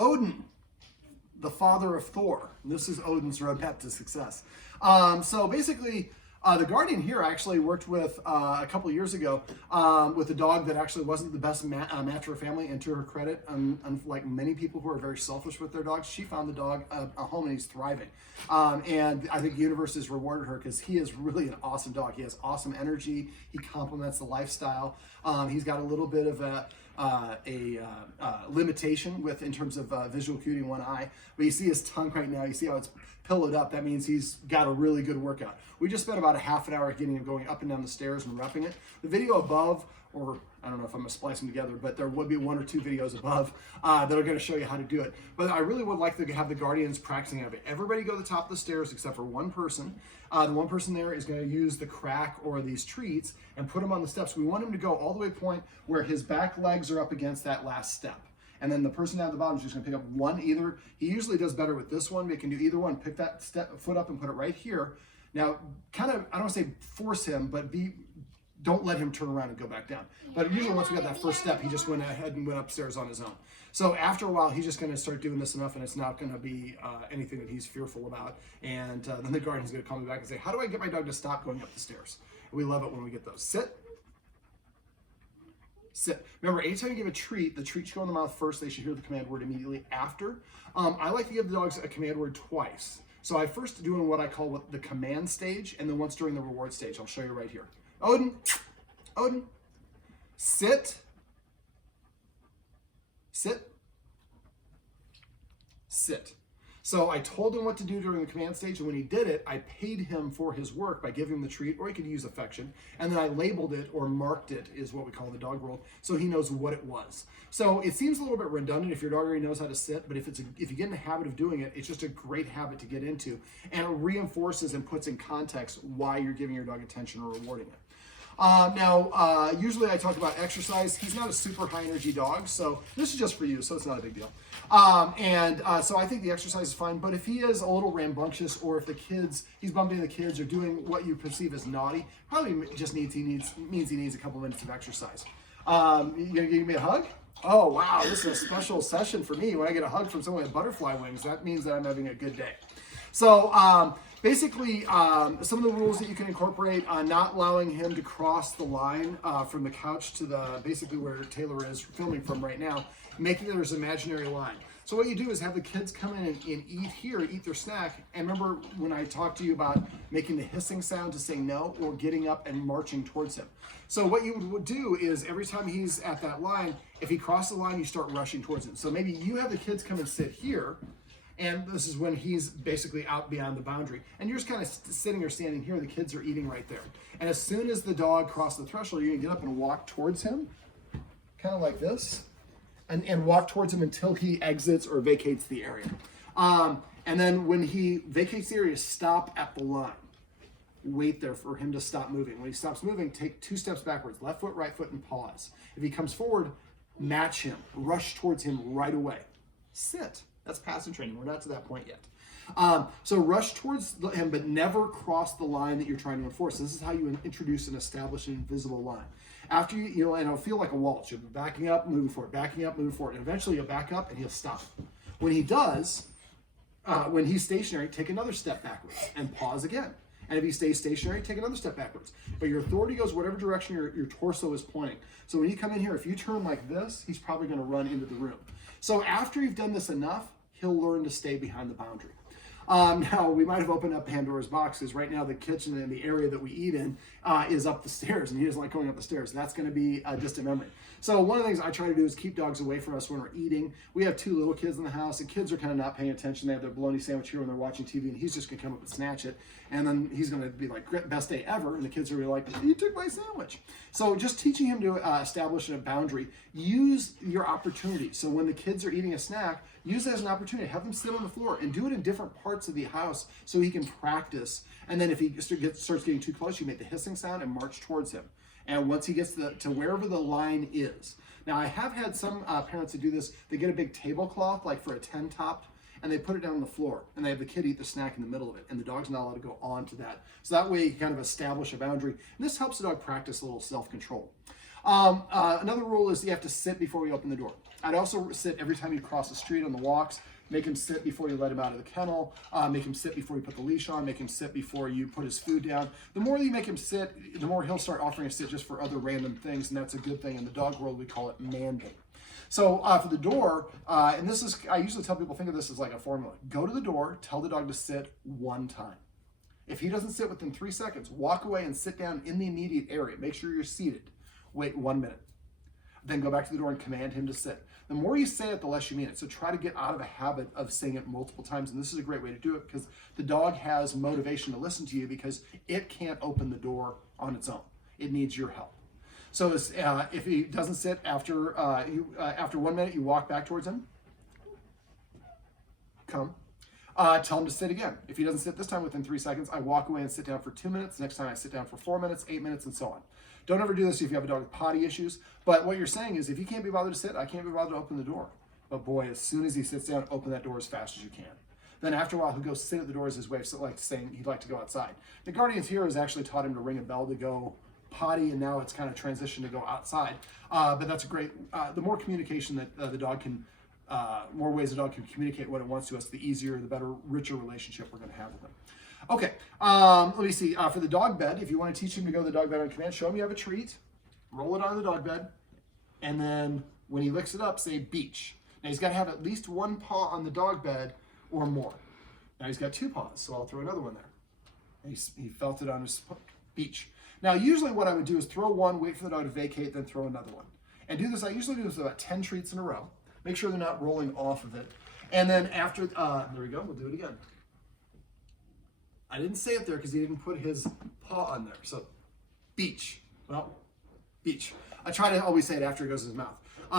Odin, the father of Thor. This is Odin's roadmap to success. So basically, the Guardian here actually worked with a couple of years ago with a dog that actually wasn't the best match for her family. And to her credit, unlike many people who are very selfish with their dogs, she found the dog a home and he's thriving. And I think the universe has rewarded her because he is really an awesome dog. He has awesome energy. He complements the lifestyle. He's got a little bit of a limitation in terms of visual acuity in one eye, but you see his tongue right now. You see how it's pillowed up. That means he's got a really good workout. We just spent about a half an hour getting him going up and down the stairs and repping it. The video above, or I don't know if I'm gonna splice them together, but there would be 1 or 2 videos above that are gonna show you how to do it. But I really would like to have the Guardians practicing of it. Everybody go to the top of the stairs except for one person. The one person there is gonna use the crack or these treats and put him on the steps. We want him to go all the way point where his back legs are up against that last step. And then the person down at the bottom is just gonna pick up one either. He usually does better with this one, but he can do either one. Pick that foot up and put it right here. Now, kind of, I don't wanna say force him, but don't let him turn around and go back down. But usually once we got that first step, he just went ahead and went upstairs on his own. So after a while, he's just gonna start doing this enough and it's not gonna be anything that he's fearful about. And then the Guardian's gonna call me back and say, how do I get my dog to stop going up the stairs? And we love it when we get those. Sit. Sit. Remember, anytime you give a treat, the treat should go in the mouth first. They should hear the command word immediately after. I like to give the dogs a command word twice. So I first do in what I call the command stage, and then once during the reward stage. I'll show you right here. Odin, Odin, sit, sit, sit. So I told him what to do during the command stage, and when he did it, I paid him for his work by giving him the treat, or he could use affection, and then I labeled it or marked it, is what we call in the dog world, so he knows what it was. So it seems a little bit redundant if your dog already knows how to sit, but if you get in the habit of doing it, it's just a great habit to get into, and it reinforces and puts in context why you're giving your dog attention or rewarding it. Usually I talk about exercise. He's not a super high energy dog, so this is just for you, so it's not a big deal. So I think the exercise is fine, but if he is a little rambunctious or if he's bumping the kids or doing what you perceive as naughty, probably just means he needs a couple minutes of exercise. You gonna give me a hug? Oh, wow, this is a special session for me. When I get a hug from someone with butterfly wings, that means that I'm having a good day. So, basically, some of the rules that you can incorporate, not allowing him to cross the line from the couch to basically where Taylor is filming from right now, making it there's an imaginary line. So what you do is have the kids come in and eat here, eat their snack. And remember when I talked to you about making the hissing sound to say no or getting up and marching towards him. So what you would do is every time he's at that line, if he crosses the line, you start rushing towards him. So maybe you have the kids come and sit here, and this is when he's basically out beyond the boundary. And you're just kind of sitting or standing here, the kids are eating right there. And as soon as the dog crosses the threshold, you're gonna get up and walk towards him, kind of like this, and walk towards him until he exits or vacates the area. And then when he vacates the area, stop at the line. Wait there for him to stop moving. When he stops moving, take 2 steps backwards, left foot, right foot, and pause. If he comes forward, match him, rush towards him right away. Sit. That's passive training. We're not to that point yet. So rush towards him, but never cross the line that you're trying to enforce. This is how you introduce and establish an invisible line. After and it'll feel like a waltz. You'll be backing up, moving forward, backing up, moving forward. And eventually you'll back up and he'll stop. When he does, when he's stationary, take another step backwards and pause again. And if he stays stationary, take another step backwards. But your authority goes whatever direction your torso is pointing. So when you come in here, if you turn like this, he's probably going to run into the room. So after you've done this enough, he'll learn to stay behind the boundary. Now, we might have opened up Pandora's box because right now the kitchen and the area that we eat in is up the stairs, and he doesn't like going up the stairs. That's going to be a distant memory. So one of the things I try to do is keep dogs away from us when we're eating. We have 2 little kids in the house. The kids are kind of not paying attention. They have their bologna sandwich here when they're watching TV, and he's just going to come up and snatch it. And then he's going to be like, best day ever. And the kids are going to be like, you took my sandwich. So just teaching him to establish a boundary. Use your opportunity. So when the kids are eating a snack, use it as an opportunity. Have them sit on the floor and do it in different parts of the house so he can practice. And then if he starts getting too close, you make the hissing sound and march towards him. And once he gets to wherever the line is. Now, I have had some parents that do this. They get a big tablecloth, like for a 10-top, and they put it down on the floor, and they have the kid eat the snack in the middle of it, and the dog's not allowed to go on to that. So that way you kind of establish a boundary. And this helps the dog practice a little self-control. Another rule is you have to sit before we open the door. I'd also sit every time you cross the street on the walks. Make him sit before you let him out of the kennel. Make him sit before you put the leash on. Make him sit before you put his food down. The more you make him sit, the more he'll start offering a sit just for other random things, and that's a good thing. In the dog world, we call it mandate. So for the door, and this is, I usually tell people, think of this as like a formula. Go to the door, tell the dog to sit one time. If he doesn't sit within 3 seconds, walk away and sit down in the immediate area. Make sure you're seated. Wait 1 minute. Then go back to the door and command him to sit. The more you say it, the less you mean it. So try to get out of a habit of saying it multiple times. And this is a great way to do it because the dog has motivation to listen to you because it can't open the door on its own. It needs your help. So if he doesn't sit after 1 minute, you walk back towards him. Come. Tell him to sit again. If he doesn't sit this time within 3 seconds, I walk away and sit down for 2 minutes. Next time I sit down for 4 minutes, 8 minutes, and so on. Don't ever do this if you have a dog with potty issues. But what you're saying is if you can't be bothered to sit, I can't be bothered to open the door. But boy, as soon as he sits down, open that door as fast as you can. Then after a while, he'll go sit at the door as his way of like saying he'd like to go outside. The Guardian's Hero has actually taught him to ring a bell to go potty, and now it's kind of transitioned to go outside. But that's a great, the more communication that the dog can, more ways the dog can communicate what it wants to us, the easier, the better, richer relationship we're going to have with them. Okay, let me see. For the dog bed, if you want to teach him to go to the dog bed on command, show him you have a treat, roll it on the dog bed, and then when he licks it up, say beach. Now he's got to have at least one paw on the dog bed or more. Now he's got 2 paws, so I'll throw another one there. He felt it on his beach. Now usually what I would do is throw one, wait for the dog to vacate, then throw another one. And do this, I usually do this with about 10 treats in a row. Make sure they're not rolling off of it. And then after, there we go, we'll do it again. I didn't say it there because he didn't put his paw on there. So, beach. Well, beach. I try to always say it after it goes in his mouth.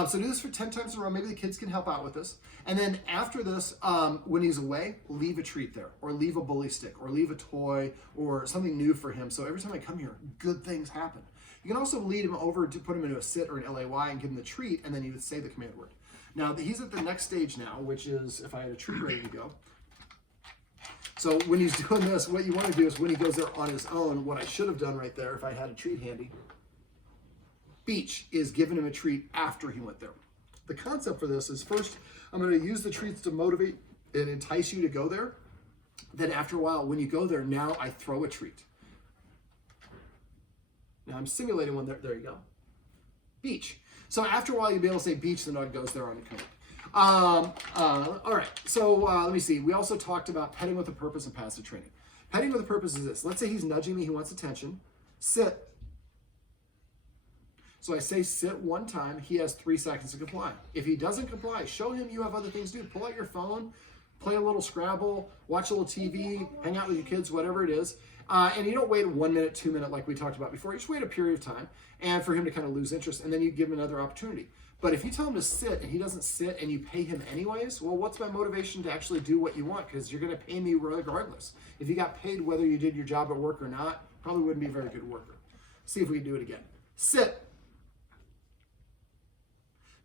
So do this for 10 times in a row. Maybe the kids can help out with this. And then after this, when he's away, leave a treat there, or leave a bully stick, or leave a toy, or something new for him. So every time I come here, good things happen. You can also lead him over to put him into a sit or an LAY and give him the treat, and then you would say the command word. Now, he's at the next stage now, which is if I had a treat ready to go. So when he's doing this, what you want to do is when he goes there on his own, what I should have done right there if I had a treat handy, beach is giving him a treat after he went there. The concept for this is first, I'm going to use the treats to motivate and entice you to go there. Then after a while, when you go there, now I throw a treat. Now I'm simulating one there. There you go. Beach. So after a while, you'll be able to say beach, the dog goes there on the command. All right, so let me see. We also talked about petting with a purpose and passive training. Petting with a purpose is this. Let's say he's nudging me, he wants attention. Sit. So I say sit one time, he has 3 seconds to comply. If he doesn't comply, show him you have other things to do. Pull out your phone, play a little Scrabble, watch a little TV, hang out with your kids, whatever it is. And you don't wait 1 minute, 2 minute like we talked about before. You just wait a period of time and for him to kind of lose interest, and then you give him another opportunity. But if you tell him to sit and he doesn't sit and you pay him anyways, well, what's my motivation to actually do what you want? Because you're going to pay me regardless. If you got paid whether you did your job at work or not, probably wouldn't be a very good worker. See if we can do it again. Sit.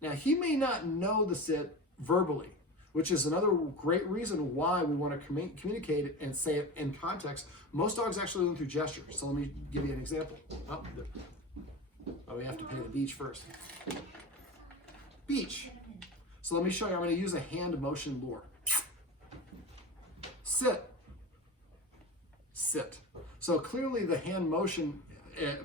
Now, he may not know the sit verbally, which is another great reason why we want to communicate it and say it in context. Most dogs actually learn through gestures. So let me give you an example. Oh, we have to pay the beach first. Beach. So let me show you. I'm going to use a hand motion lure. Sit. Sit. So clearly the hand motion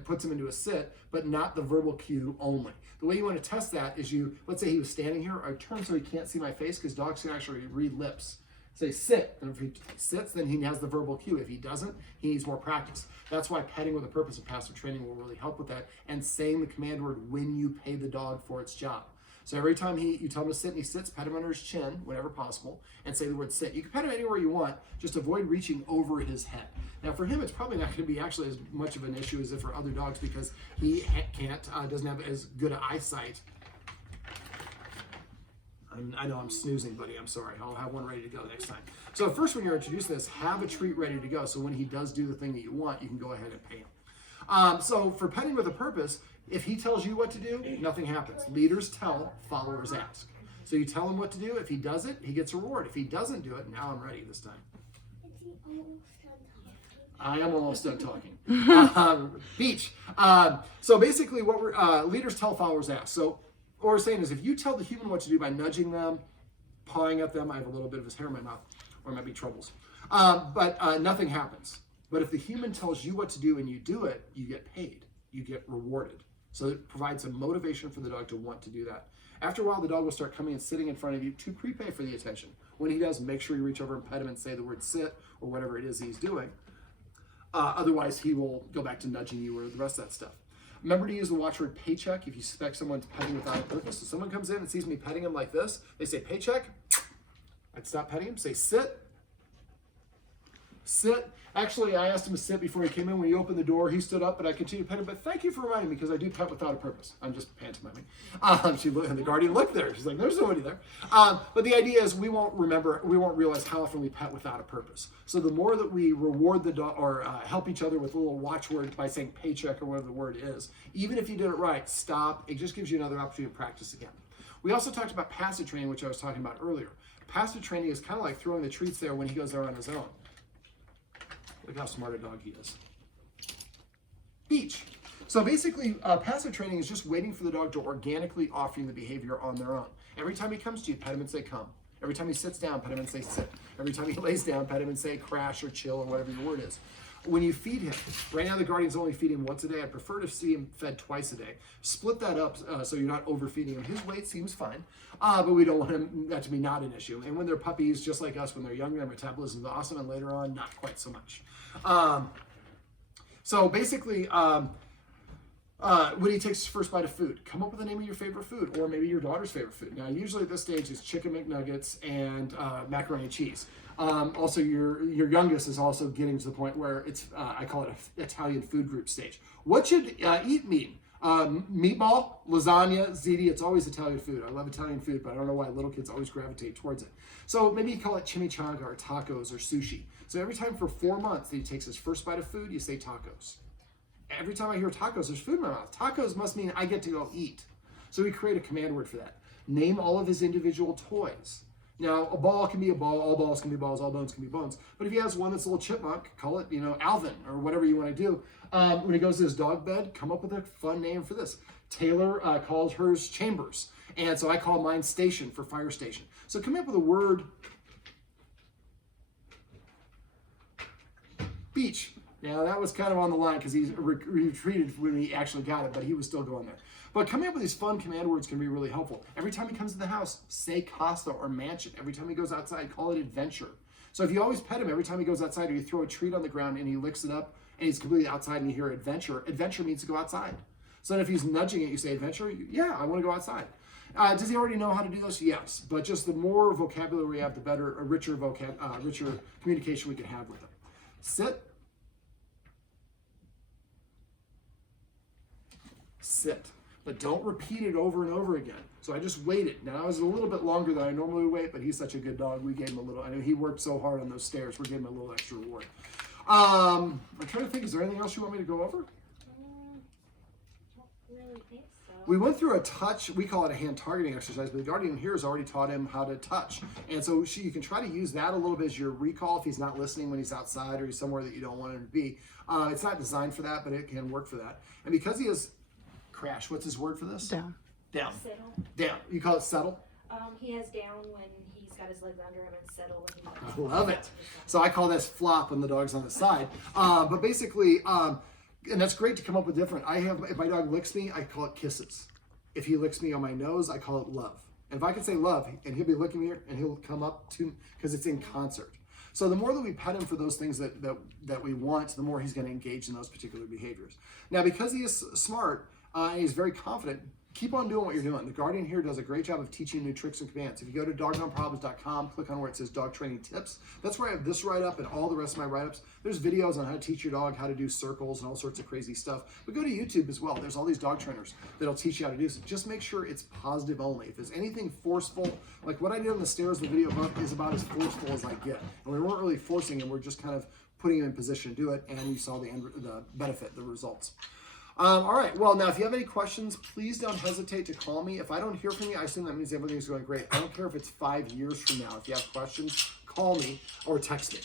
puts him into a sit, but not the verbal cue only. The way you want to test that is let's say he was standing here, I turn so he can't see my face because dogs can actually read lips. Say sit, and if he sits, then he has the verbal cue. If he doesn't, he needs more practice. That's why petting with a purpose and passive training will really help with that, and saying the command word when you pay the dog for its job. So every time you tell him to sit and he sits, pet him under his chin whenever possible and say the word sit. You can pet him anywhere you want, just avoid reaching over his head. Now for him, it's probably not going to be actually as much of an issue as if for other dogs because he doesn't have as good an eyesight. I know I'm snoozing, buddy. I'm sorry. I'll have one ready to go next time. So first, when you're introducing this, have a treat ready to go. So when he does do the thing that you want, you can go ahead and pay him. So for petting with a purpose, if he tells you what to do, nothing happens. Leaders tell, followers ask. So you tell him what to do. If he does it, he gets a reward. If he doesn't do it, now I'm ready this time. I am almost done talking. Beach. So basically, what leaders tell, followers ask. So we're saying is if you tell the human what to do by nudging them, pawing at them, I have a little bit of his hair in my mouth, or it might be troubles, but nothing happens. But if the human tells you what to do and you do it, you get paid, you get rewarded. So it provides a motivation for the dog to want to do that. After a while, the dog will start coming and sitting in front of you to prepay for the attention. When he does, make sure you reach over and pet him and say the word sit or whatever it is he's doing. Otherwise, he will go back to nudging you or the rest of that stuff. Remember to use the watchword paycheck if you suspect someone's petting without a purpose. If someone comes in and sees me petting him like this, they say paycheck, I'd stop petting him, say sit. Sit. Actually, I asked him to sit before he came in. When he opened the door, he stood up, but I continued to pet him. But thank you for reminding me, because I do pet without a purpose. I'm just pantomiming. She looked, and the guardian looked there. She's like, there's nobody there. But the idea is we won't realize how often we pet without a purpose. So the more that we reward the dog or help each other with a little watchword by saying paycheck or whatever the word is, even if you did it right, stop. It just gives you another opportunity to practice again. We also talked about passive training, which I was talking about earlier. Passive training is kind of like throwing the treats there when he goes there on his own. Look how smart a dog he is. Beach. So basically, passive training is just waiting for the dog to organically offer you the behavior on their own. Every time he comes to you, pet him and say come. Every time he sits down, pet him and say sit. Every time he lays down, pet him and say crash or chill or whatever your word is. When you feed him, right now the guardians only feed him once a day. I prefer to see him fed twice a day. Split that up so you're not overfeeding him. His weight seems fine, but we don't want that to be not an issue. And when they're puppies, just like us, when they're young, their metabolism is awesome, and later on, not quite so much. So basically, when he takes his first bite of food, come up with the name of your favorite food, or maybe your daughter's favorite food. Now, usually at this stage, it's chicken McNuggets and macaroni and cheese. Also, your youngest is also getting to the point where it's, I call it an Italian food group stage. What should eat mean? Meatball, lasagna, ziti, it's always Italian food. I love Italian food, but I don't know why little kids always gravitate towards it. So maybe you call it chimichanga or tacos or sushi. So every time for 4 months that he takes his first bite of food, you say tacos. Every time I hear tacos, there's food in my mouth. Tacos must mean I get to go eat. So we create a command word for that. Name all of his individual toys. Now, a ball can be a ball, all balls can be balls, all bones can be bones. But if he has one that's a little chipmunk, call it, Alvin, or whatever you want to do. When he goes to his dog bed, come up with a fun name for this. Taylor calls hers Chambers. And so I call mine Station for fire station. So come up with a word. Beach. Now, that was kind of on the line because he retreated when he actually got it, but he was still going there. But coming up with these fun command words can be really helpful. Every time he comes to the house, say Casa or mansion. Every time he goes outside, call it adventure. So if you always pet him every time he goes outside, or you throw a treat on the ground and he licks it up and he's completely outside and you hear adventure, adventure means to go outside. So then if he's nudging it, you say adventure, yeah, I want to go outside. Does he already know how to do this? Yes. But just the more vocabulary we have, the better, a richer communication we can have with him. Sit. Sit. But don't repeat it over and over again. So I just waited. Now, I was a little bit longer than I normally wait, but he's such a good dog. We gave him a little, I know he worked so hard on those stairs. We're giving him a little extra reward. I'm trying to think, is there anything else you want me to go over? Don't really think so. We went through a touch, we call it a hand targeting exercise, but the guardian here has already taught him how to touch. And so you can try to use that a little bit as your recall if he's not listening when he's outside or he's somewhere that you don't want him to be. It's not designed for that, but it can work for that. And because he is crash, what's his word for this? Down. Down. Settle. Down. You call it settle? He has down when he's got his legs under him and settle when he's I love it. So I call this flop when the dog's on the side. But basically, and that's great to come up with different. If my dog licks me, I call it kisses. If he licks me on my nose, I call it love. And if I can say love, and he'll be licking me and he'll come up to, because it's in concert. So the more that we pet him for those things that we want, the more he's going to engage in those particular behaviors. Now, because he is smart, and he's very confident, keep on doing what you're doing. The Guardian here does a great job of teaching new tricks and commands. If you go to dognoproblems.com, click on where it says dog training tips. That's where I have this write-up and all the rest of my write-ups. There's videos on how to teach your dog how to do circles and all sorts of crazy stuff. But go to YouTube as well. There's all these dog trainers that'll teach you how to do this. Just make sure it's positive only. If there's anything forceful, like what I did on the stairs, the video is about as forceful as I get. And we weren't really forcing him. We're just kind of putting him in position to do it. And you saw the benefit, the results. All right, well, now if you have any questions, please don't hesitate to call me. If I don't hear from you, I assume that means everything's going great. I don't care if it's 5 years from now. If you have questions, call me or text me.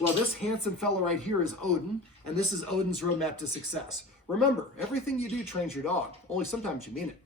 Well, this handsome fellow right here is Odin, and this is Odin's roadmap to success. Remember, everything you do trains your dog, only sometimes you mean it.